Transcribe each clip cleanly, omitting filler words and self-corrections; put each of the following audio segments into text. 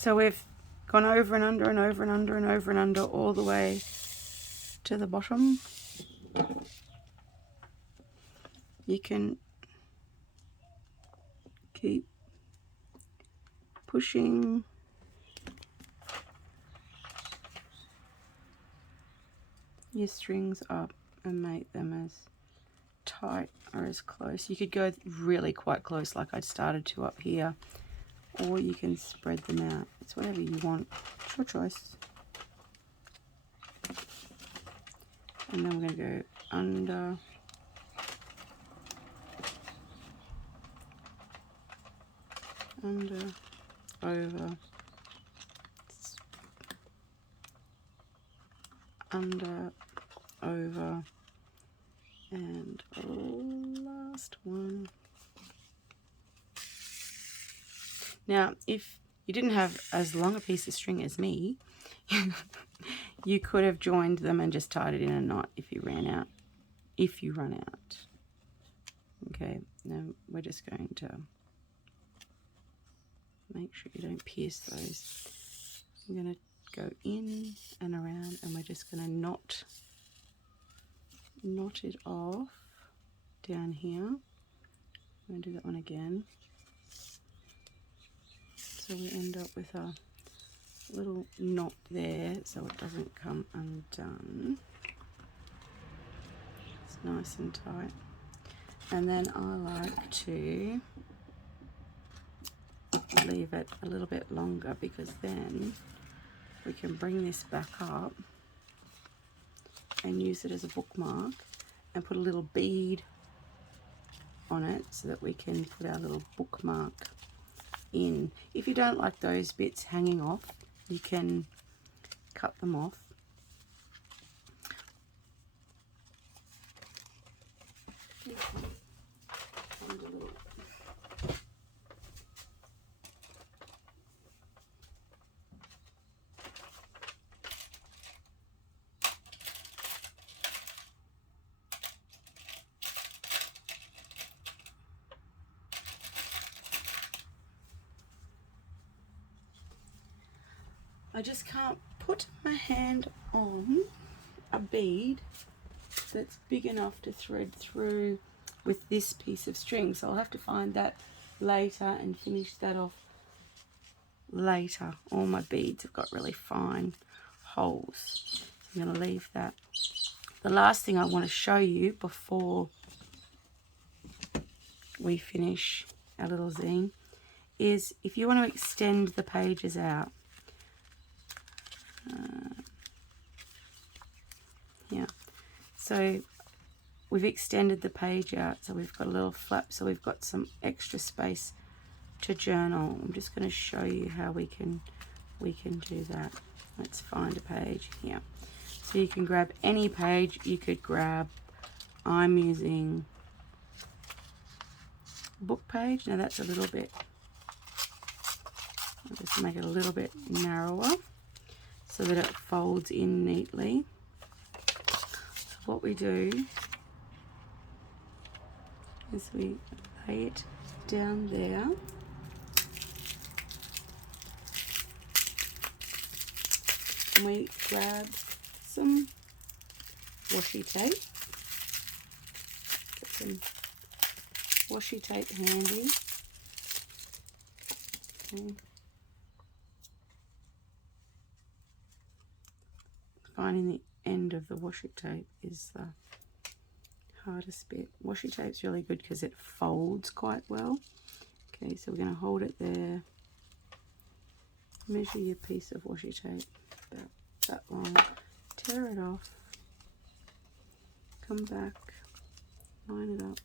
So we've gone over and under and over and under and over and under all the way to the bottom. You can keep pushing your strings up and make them as tight or as close. You could go really quite close like I started to up here, or you can spread them out. It's whatever you want. It's your choice. And then we're going to go under, under, over, under, over, and last one. Now, if you didn't have as long a piece of string as me, you could have joined them and just tied it in a knot if you ran out. If you run out. Okay, now we're just going to make sure you don't pierce those. I'm going to go in and around, and we're just going to knot it off down here. I'm going to do that one again. So we end up with a little knot there so it doesn't come undone. It's nice and tight. And then I like to leave it a little bit longer, because then we can bring this back up and use it as a bookmark and put a little bead on it so that we can put our little bookmark in. If you don't like those bits hanging off, you can cut them off. I just can't put my hand on a bead that's big enough to thread through with this piece of string, so I'll have to find that later and finish that off later. All my beads have got really fine holes, so I'm going to leave that. The last thing I want to show you before we finish our little zine is if you want to extend the pages out. Yeah, so we've extended the page out, so we've got a little flap, so we've got some extra space to journal. I'm just going to show you how we can do that. Let's find a page here. So you can grab any page. You could grab, I'm using book page. Now that's a little bit, I'll just make it a little bit narrower so that it folds in neatly. So what we do is we lay it down there. And we grab some washi tape. Got some washi tape handy. Okay. Finding the end of the washi tape is the hardest bit. Washi tape's really good because it folds quite well. Okay, so we're going to hold it there. Measure your piece of washi tape about that long. Tear it off. Come back. Line it up.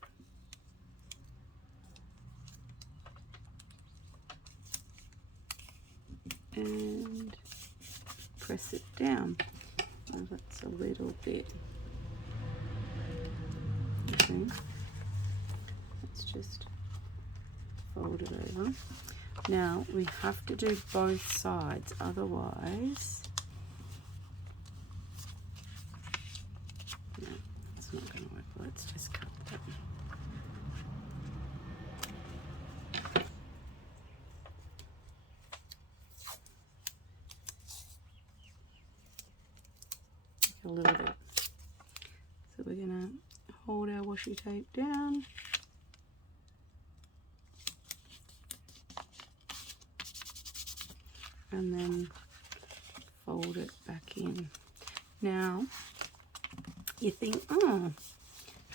And press it down. Oh, that's a little bit. Okay. Let's just fold it over. Now we have to do both sides, otherwise no, it's not going to work. Let's just cut that. a little bit. So we're gonna hold our washi tape down. And then fold it back in. Now, you think, oh,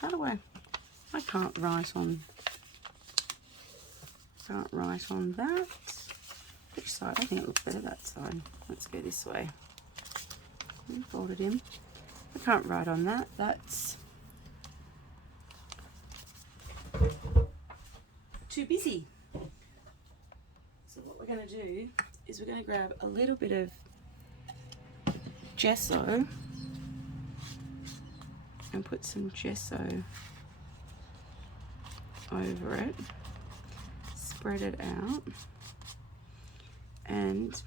how do I can't write on that. Which side? I think it looks better that side. Let's go this way. Fold it in. I can't write on that. That's too busy. So what we're going to do is we're going to grab a little bit of gesso and put some gesso over it, spread it out, and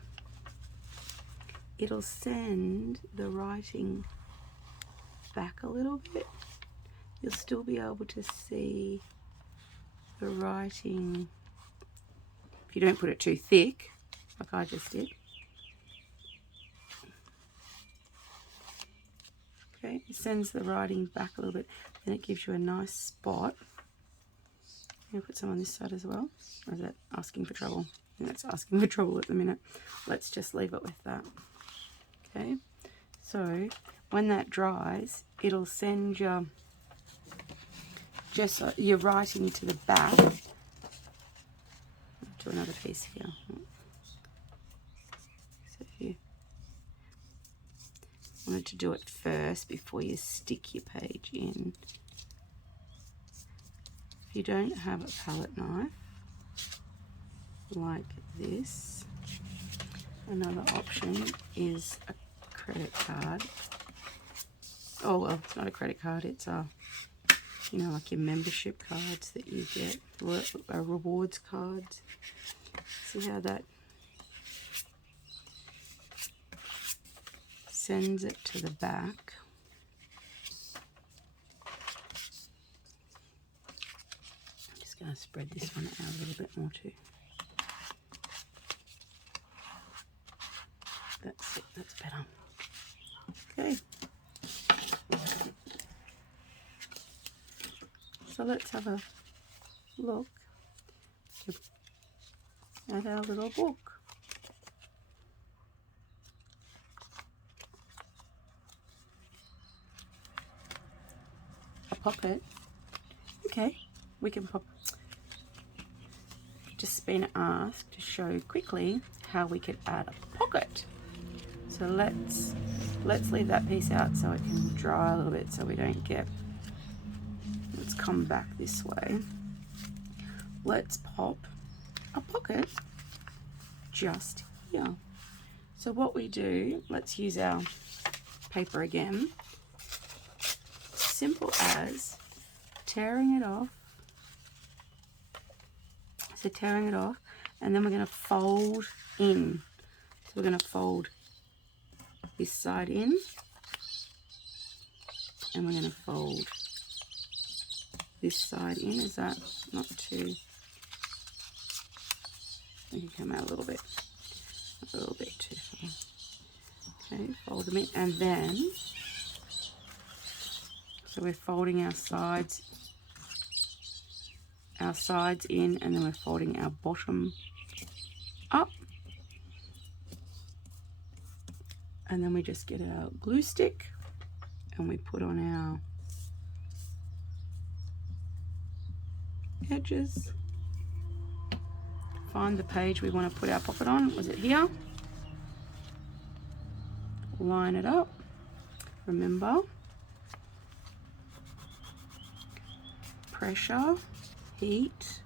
it'll send the writing back a little bit. You'll still be able to see the writing if you don't put it too thick, like I just did. Okay, it sends the writing back a little bit, then it gives you a nice spot. I'm going to put some on this side as well. Or is that asking for trouble? I think that's asking for trouble at the minute. Let's just leave it with that. Okay, so when that dries, it'll send your writing to the back. I'll do another piece here. So if you wanted to do it first before you stick your page in. If you don't have a palette knife like this, another option is a credit card. Oh well, it's not a credit card, it's a, you know, like your membership cards that you get, rewards cards. See how that sends it to the back. I'm just going to spread this one out a little bit more too. That's it, that's better. Okay. So let's have a look at our little book. A pocket. Okay, we can pop. Just been asked to show quickly how we could add a pocket. So let's leave that piece out so it can dry a little bit so we don't get. Let's come back this way. Let's pop a pocket just here. So what we do, let's use our paper again. Simple as tearing it off. So tearing it off, and then we're going to fold in. So we're going to fold this side in, and we're going to fold this side in. Is that not too? I can come out a little bit too far. Okay, fold them in, and then so we're folding our sides in, and then we're folding our bottom up, and then we just get our glue stick and we put on our edges. Find the page we want to put our pocket on. Was it here? Line it up. Remember, pressure, heat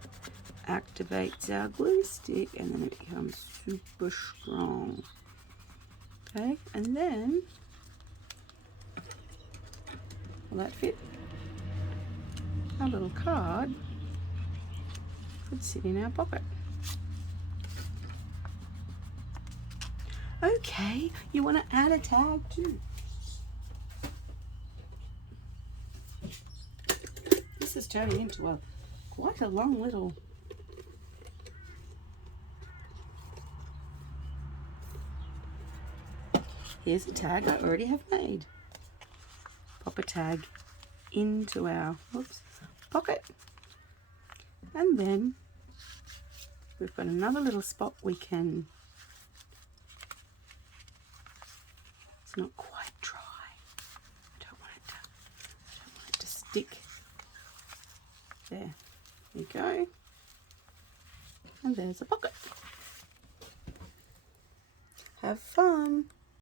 activates our glue stick, and then it becomes super strong. Okay, and then will that fit? Our little card could sit in our pocket. Okay, you want to add a tag too. This is turning into quite a long little. Here's a tag I already have made. pop a tag into our pocket, and then we've got another little spot we can, it's not quite dry, I don't want it to stick. There you go, and there's a pocket. Have fun.